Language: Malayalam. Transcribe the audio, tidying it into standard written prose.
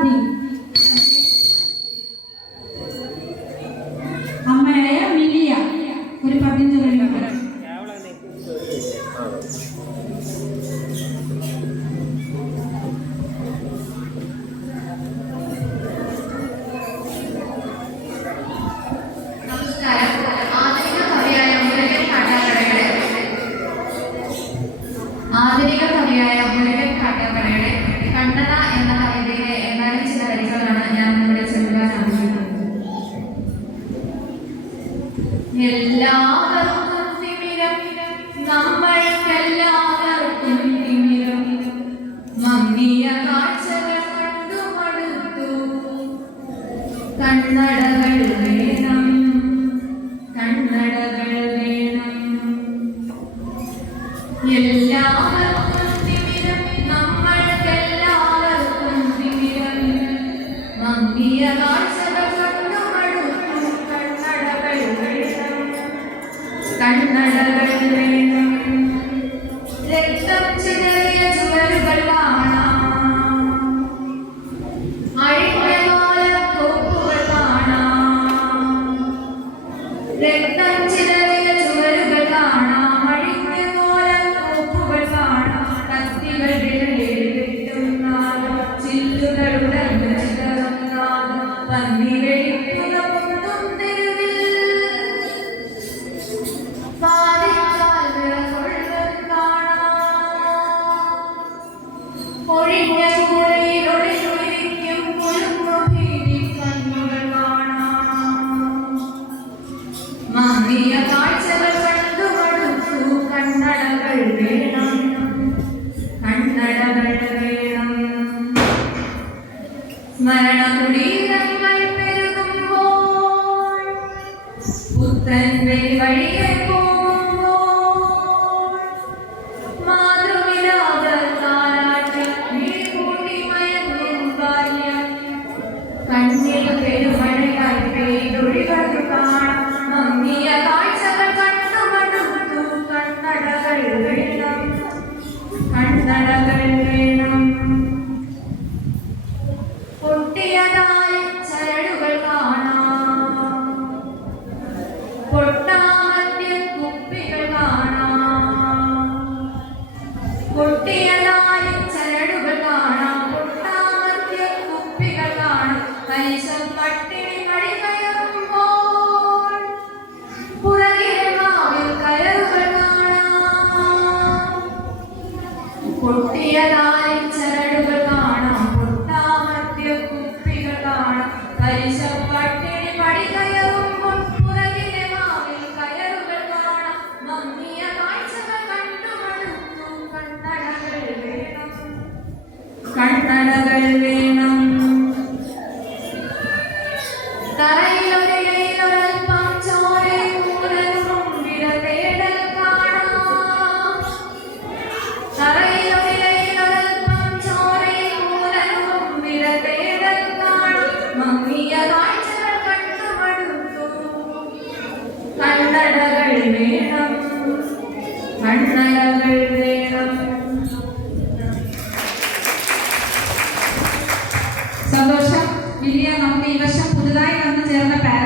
പരമാവധി അമ്മയായ മിലിയ ഒരു പദ്യം ചൊല്ലുന്നുണ്ട്. ആധുനിക കവിയായ മുരുകൻ കാട്ടാക്കടയുടെ കണ്ണട എന്ന കവിതയിലെ ഏതാനും ചില വരികളാണ് ഞാൻ ഇവിടെ ചൊല്ലുവാൻ ആഗ്രഹിക്കുന്നത്. എല്ലാവർക്കും തിമിരം, നമ്മൾക്കെല്ലാവർക്കും തിമിരം, മങ്ങിയ കാഴ്ചകൾ കണ്ടു മടുത്തു, കണ്ണടകൾ വേണം, കണ്ണടകൾ വേണം. എല്ലാവർക്കും തിമിരം, നമ്മൾക്കെല്ലാവർക്കും തിമിരം, മങ്ങിയ കാഴ്ചകൾ കണ്ടു മടുത്തു, കണ്ണടകൾ വേണം, കണ്ണടകൾ വേണം. രക്തം ചിതറിയ ചുവരുകൾ കാണാം, അഴിഞ്ഞ കോപ്പുകൾ കാണാം. രക്തം ചിതറിയ ചുവരുകൾ കാണാം, അഴിഞ്ഞ കോപ്പുകൾ കാണാം. കത്തികൾ വെട്ടുന്നാലും ചില്ലുകളുടെ ചിതറുന്നാലും പന്നി വെടിപ്പുക പൊട്ടും തെരുവിൽ പാതിക്കാൽ വിറകൊള്ളും കാണാം. ഒഴിഞ്ഞ കുഴിയിൽ ഒളിഞ്ഞിരിക്കും കുളുങ്ങു ഭീതി കണ്ണുകൾ കാണാം. മങ്ങിയ കാഴ്ചകൾ കണ്ടു മടുത്തു, കണ്ണടകൾ വേണം, കണ്ണടകൾ വേണം. സ്മരണകുടീരങ്ങൾ പെരുകുമ്പോൾ, പുത്തൻ വഴിയെ പോകുമ്പോൾ, മാതൃവിലാപ താരാട്ടിൽ വീഴ്കൂട്ടി മയങ്ങും ബാല്യം. കണ്ണിൽ പെരുമഴയായി പെയ്തൊഴിവതു കാണാം. മങ്ങിയ കാഴ്ചകൾ കണ്ടു മടുത്തു, കണ്ണടകൾ വേണം, കണ്ണടകൾ വേണം. പൊട്ടിയതായ ചരടുകൾ കാണാം, പൊട്ടാമറ്റ കുപ്പികൾ കാണാം. പൊട്ടിയതായ ചരടുകൾ കാണാം, പൊട്ടാമറ്റ കുപ്പികൾ കാണാം. പലിശ പട്ടിണി പടി കയറുമ്പോൾ പുറകിലെ മാവിൽ കയറുകൾ കാണാം. പൊട്ടിയതായ ചരടുകൾ കാണാം, പൊട്ടാമറ്റ കുപ്പികൾ കാണാം. പലിശ പട്ടിണി പടി കയറുമ്പോൾ പുറകിലെ മാവിൽ കയറുകൾ കാണാം. മങ്ങിയ കാഴ്ചകൾ കണ്ടു മടുത്തു, കണ്ണടകൾ വേണം, കണ്ണടകൾ വേണം. തറയിലൊരൽപ്പം ചോരയും മൂലനും വിരതേടൽ കാണാം. തറയിലൊരൽപ്പം ചോരയും മൂലനും വിരതേടൽ കാണാം. മങ്ങിയ കാഴ്ചകൾ കണ്ടു മടുത്തു, കണ്ണടകൾ വേണം, കണ്ണടകൾ വേണം. സന്തോഷം. മിലിയ, നമുക്ക് ഈ വർഷം പുതുതായി വന്നു ചേർന്ന